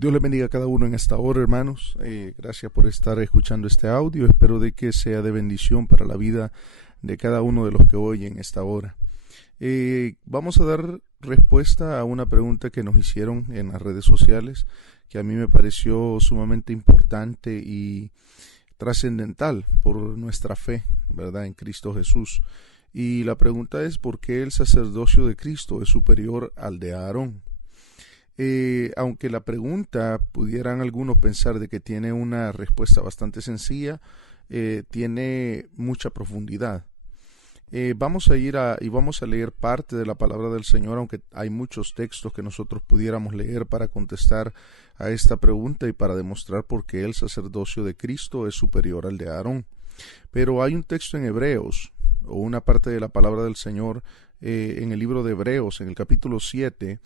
Dios les bendiga a cada uno en esta hora, hermanos. Gracias por estar escuchando este audio. Espero de que sea de bendición para la vida de cada uno de los que oyen esta hora. Vamos a dar respuesta a una pregunta que nos hicieron en las redes sociales, que a mí me pareció sumamente importante y trascendental por nuestra fe, ¿verdad?, en Cristo Jesús. Y la pregunta es: ¿por qué el sacerdocio de Cristo es superior al de Aarón? Aunque la pregunta pudieran algunos pensar de que tiene una respuesta bastante sencilla, tiene mucha profundidad. Vamos a leer parte de la palabra del Señor, aunque hay muchos textos que nosotros pudiéramos leer para contestar a esta pregunta y para demostrar por qué el sacerdocio de Cristo es superior al de Aarón. Pero hay un texto en Hebreos, o una parte de la palabra del Señor, en el libro de Hebreos, en el capítulo 7,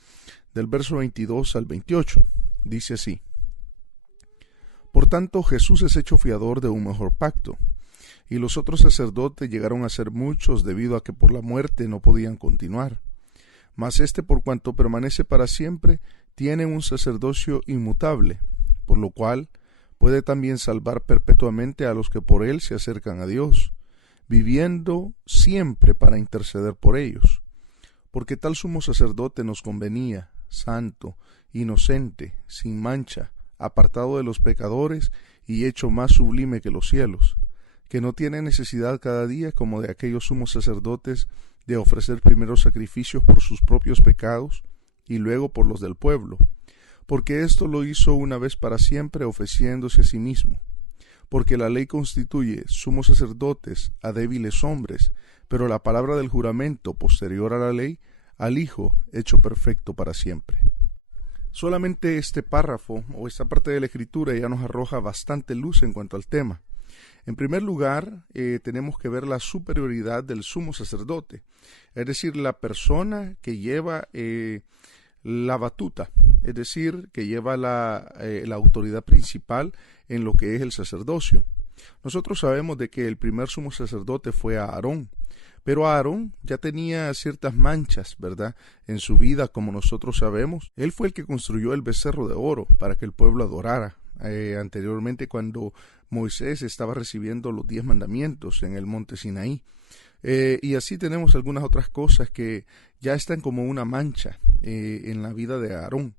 del verso 22 al 28, dice así: Por tanto, Jesús es hecho fiador de un mejor pacto, y los otros sacerdotes llegaron a ser muchos debido a que por la muerte no podían continuar. Mas este, por cuanto permanece para siempre, tiene un sacerdocio inmutable, por lo cual puede también salvar perpetuamente a los que por él se acercan a Dios, viviendo siempre para interceder por ellos. Porque tal sumo sacerdote nos convenía, santo, inocente, sin mancha, apartado de los pecadores y hecho más sublime que los cielos, que no tiene necesidad cada día, como de aquellos sumos sacerdotes, de ofrecer primero sacrificios por sus propios pecados y luego por los del pueblo, porque esto lo hizo una vez para siempre, ofreciéndose a sí mismo. Porque la ley constituye sumos sacerdotes a débiles hombres, pero la palabra del juramento posterior a la ley, al Hijo hecho perfecto para siempre. Solamente este párrafo o esta parte de la Escritura ya nos arroja bastante luz en cuanto al tema. En primer lugar, tenemos que ver la superioridad del sumo sacerdote, es decir, la persona que lleva la batuta, es decir, que lleva la autoridad principal en lo que es el sacerdocio. Nosotros sabemos de que el primer sumo sacerdote fue Aarón, pero Aarón ya tenía ciertas manchas, ¿verdad?, en su vida, como nosotros sabemos. Él fue el que construyó el becerro de oro para que el pueblo adorara. Anteriormente, cuando Moisés estaba recibiendo los 10 mandamientos en el monte Sinaí. Y así tenemos algunas otras cosas que ya están como una mancha en la vida de Aarón.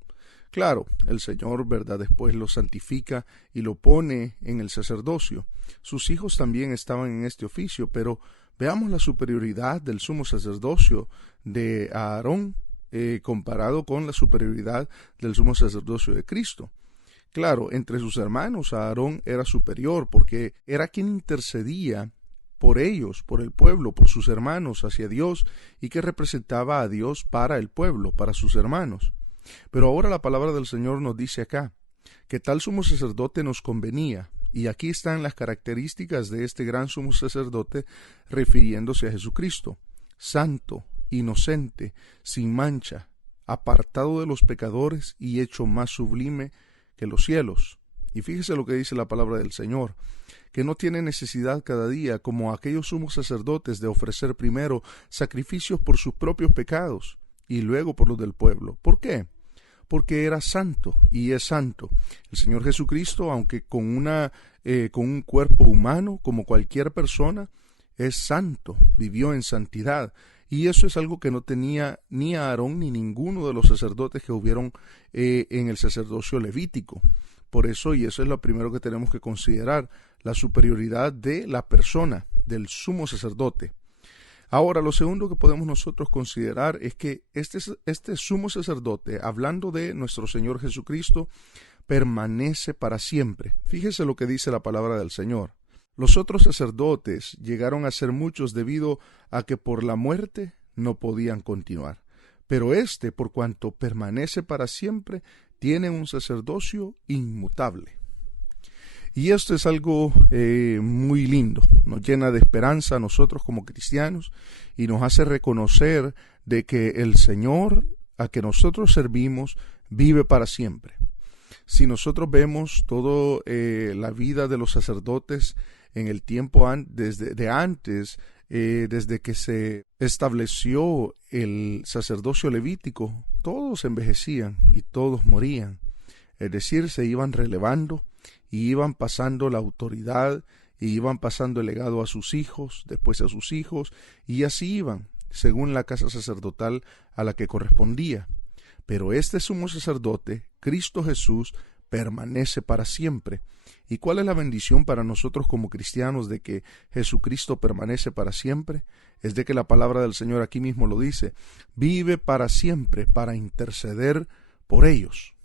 Claro, el Señor, ¿verdad?, después lo santifica y lo pone en el sacerdocio. Sus hijos también estaban en este oficio, pero veamos la superioridad del sumo sacerdocio de Aarón comparado con la superioridad del sumo sacerdocio de Cristo. Claro, entre sus hermanos Aarón era superior porque era quien intercedía por ellos, por el pueblo, por sus hermanos hacia Dios, y que representaba a Dios para el pueblo, para sus hermanos. Pero ahora la palabra del Señor nos dice acá que tal sumo sacerdote nos convenía, y aquí están las características de este gran sumo sacerdote refiriéndose a Jesucristo: santo, inocente, sin mancha, apartado de los pecadores y hecho más sublime que los cielos. Y fíjese lo que dice la palabra del Señor, que no tiene necesidad cada día, como aquellos sumos sacerdotes, de ofrecer primero sacrificios por sus propios pecados y luego por los del pueblo. ¿Por qué? Porque era santo y es santo. El Señor Jesucristo, aunque con un cuerpo humano como cualquier persona, es santo, vivió en santidad. Y eso es algo que no tenía ni Aarón ni ninguno de los sacerdotes que hubieron en el sacerdocio levítico. Por eso, y eso es lo primero que tenemos que considerar, la superioridad de la persona, del sumo sacerdote. Ahora, lo segundo que podemos nosotros considerar es que este sumo sacerdote, hablando de nuestro Señor Jesucristo, permanece para siempre. Fíjese lo que dice la palabra del Señor. Los otros sacerdotes llegaron a ser muchos debido a que por la muerte no podían continuar. Pero este, por cuanto permanece para siempre, tiene un sacerdocio inmutable. Y esto es algo muy lindo, nos llena de esperanza a nosotros como cristianos y nos hace reconocer de que el Señor a que nosotros servimos vive para siempre. Si nosotros vemos toda la vida de los sacerdotes en el tiempo desde antes, desde que se estableció el sacerdocio levítico, todos envejecían y todos morían. Es decir, se iban relevando y iban pasando la autoridad y iban pasando el legado a sus hijos, después a sus hijos, y así iban, según la casa sacerdotal a la que correspondía. Pero este sumo sacerdote, Cristo Jesús, permanece para siempre. ¿Y cuál es la bendición para nosotros como cristianos de que Jesucristo permanece para siempre? Es de que la palabra del Señor aquí mismo lo dice: vive para siempre para interceder por ellos.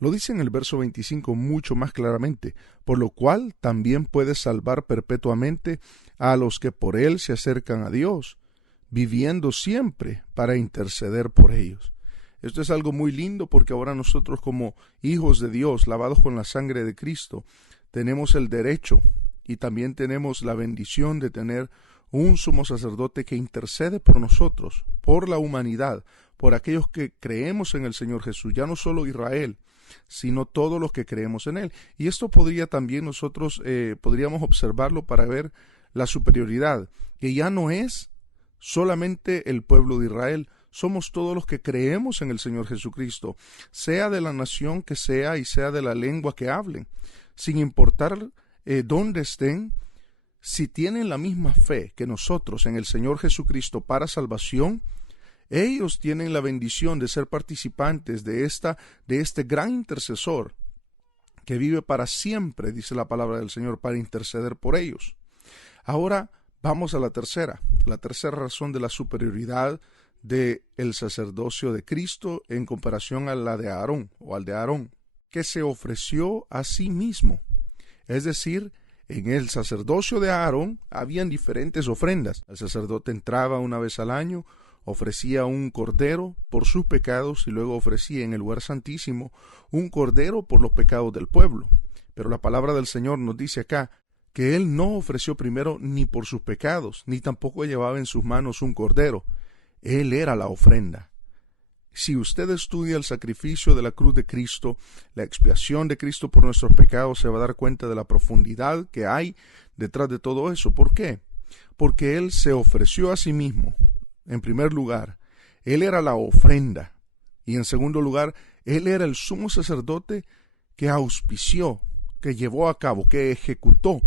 Lo dice en el verso 25 mucho más claramente: por lo cual también puede salvar perpetuamente a los que por él se acercan a Dios, viviendo siempre para interceder por ellos. Esto es algo muy lindo, porque ahora nosotros, como hijos de Dios, lavados con la sangre de Cristo, tenemos el derecho y también tenemos la bendición de tener un sumo sacerdote que intercede por nosotros, por la humanidad, por aquellos que creemos en el Señor Jesús, ya no solo Israel, sino todos los que creemos en Él. Y esto podría también nosotros, podríamos observarlo para ver la superioridad, que ya no es solamente el pueblo de Israel, somos todos los que creemos en el Señor Jesucristo, sea de la nación que sea y sea de la lengua que hablen, sin importar dónde estén. Si tienen la misma fe que nosotros en el Señor Jesucristo para salvación, ellos tienen la bendición de ser participantes de este gran intercesor que vive para siempre, dice la palabra del Señor, para interceder por ellos. Ahora vamos a la tercera razón de la superioridad del sacerdocio de Cristo en comparación a la de Aarón o al de Aarón, que se ofreció a sí mismo. Es decir, en el sacerdocio de Aarón habían diferentes ofrendas. El sacerdote entraba una vez al año, ofrecía un cordero por sus pecados y luego ofrecía en el lugar santísimo un cordero por los pecados del pueblo. Pero la palabra del Señor nos dice acá que él no ofreció primero ni por sus pecados, ni tampoco llevaba en sus manos un cordero. Él era la ofrenda. Si usted estudia el sacrificio de la cruz de Cristo, la expiación de Cristo por nuestros pecados, se va a dar cuenta de la profundidad que hay detrás de todo eso. ¿Por qué? Porque Él se ofreció a sí mismo. En primer lugar, Él era la ofrenda. Y en segundo lugar, Él era el sumo sacerdote que auspició, que llevó a cabo, que ejecutó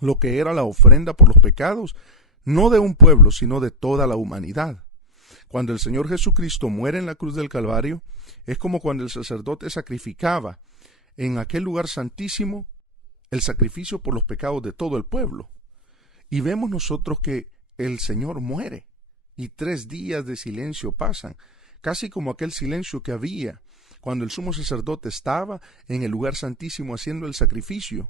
lo que era la ofrenda por los pecados, no de un pueblo, sino de toda la humanidad. Cuando el Señor Jesucristo muere en la cruz del Calvario, es como cuando el sacerdote sacrificaba en aquel lugar santísimo el sacrificio por los pecados de todo el pueblo. Y vemos nosotros que el Señor muere y 3 días de silencio pasan, casi como aquel silencio que había cuando el sumo sacerdote estaba en el lugar santísimo haciendo el sacrificio.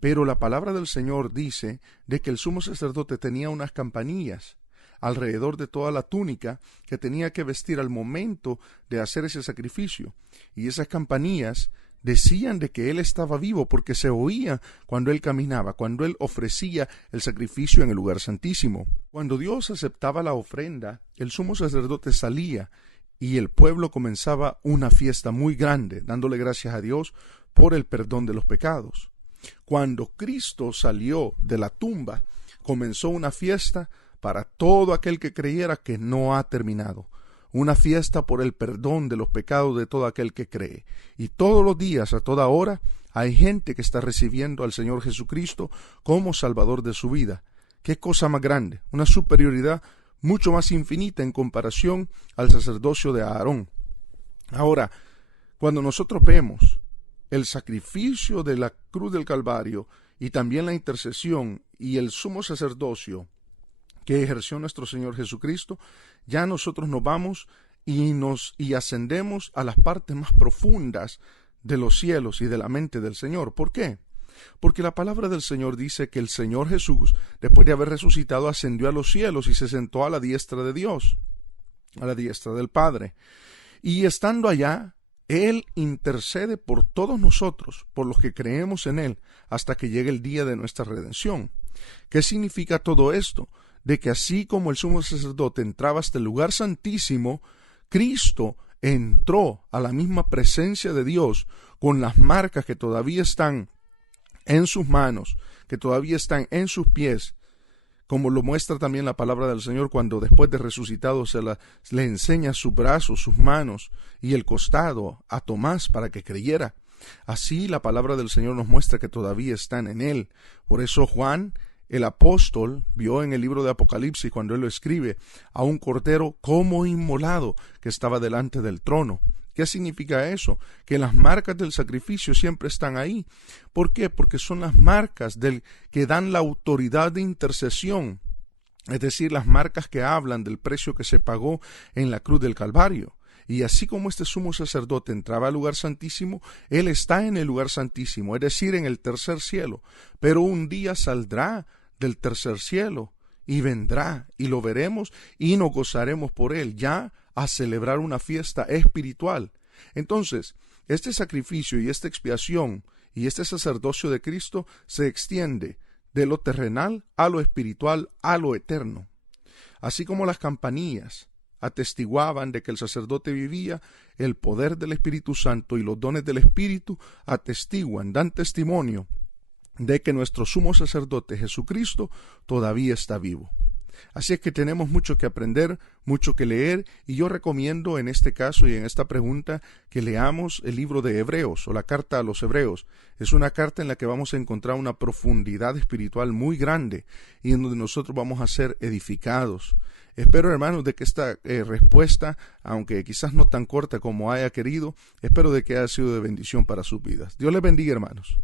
Pero la palabra del Señor dice de que el sumo sacerdote tenía unas campanillas alrededor de toda la túnica que tenía que vestir al momento de hacer ese sacrificio. Y esas campanillas decían de que él estaba vivo, porque se oía cuando él caminaba, cuando él ofrecía el sacrificio en el lugar santísimo. Cuando Dios aceptaba la ofrenda, el sumo sacerdote salía y el pueblo comenzaba una fiesta muy grande, dándole gracias a Dios por el perdón de los pecados. Cuando Cristo salió de la tumba, comenzó una fiesta para todo aquel que creyera que no ha terminado. Una fiesta por el perdón de los pecados de todo aquel que cree. Y todos los días, a toda hora, hay gente que está recibiendo al Señor Jesucristo como Salvador de su vida. ¿Qué cosa más grande? Una superioridad mucho más infinita en comparación al sacerdocio de Aarón. Ahora, cuando nosotros vemos el sacrificio de la cruz del Calvario y también la intercesión y el sumo sacerdocio que ejerció nuestro Señor Jesucristo, ya nosotros nos vamos y ascendemos a las partes más profundas de los cielos y de la mente del Señor. ¿Por qué? Porque la palabra del Señor dice que el Señor Jesús, después de haber resucitado, ascendió a los cielos y se sentó a la diestra de Dios, a la diestra del Padre. Y estando allá, Él intercede por todos nosotros, por los que creemos en Él, hasta que llegue el día de nuestra redención. ¿Qué significa todo esto? De que así como el sumo sacerdote entraba hasta el lugar santísimo, Cristo entró a la misma presencia de Dios con las marcas que todavía están en sus manos, que todavía están en sus pies, como lo muestra también la palabra del Señor cuando después de resucitado le enseña sus brazos, sus manos y el costado a Tomás para que creyera. Así la palabra del Señor nos muestra que todavía están en él. Por eso Juan, el apóstol, vio en el libro de Apocalipsis, cuando él lo escribe, a un cordero como inmolado que estaba delante del trono. ¿Qué significa eso? Que las marcas del sacrificio siempre están ahí. ¿Por qué? Porque son las marcas que dan la autoridad de intercesión, es decir, las marcas que hablan del precio que se pagó en la cruz del Calvario. Y así como este sumo sacerdote entraba al lugar santísimo, él está en el lugar santísimo, es decir, en el tercer cielo. Pero un día saldrá del tercer cielo y vendrá y lo veremos y nos gozaremos por él, ya a celebrar una fiesta espiritual. Entonces, este sacrificio y esta expiación y este sacerdocio de Cristo se extiende de lo terrenal a lo espiritual a lo eterno. Así como las campanillas atestiguaban de que el sacerdote vivía, el poder del Espíritu Santo y los dones del Espíritu atestiguan, dan testimonio de que nuestro sumo sacerdote Jesucristo todavía está vivo. Así es que tenemos mucho que aprender, mucho que leer, y yo recomiendo en este caso y en esta pregunta que leamos el libro de Hebreos o la carta a los Hebreos. Es una carta en la que vamos a encontrar una profundidad espiritual muy grande y en donde nosotros vamos a ser edificados. Espero, hermanos, de que esta respuesta, aunque quizás no tan corta como haya querido, espero de que haya sido de bendición para sus vidas. Dios les bendiga, hermanos.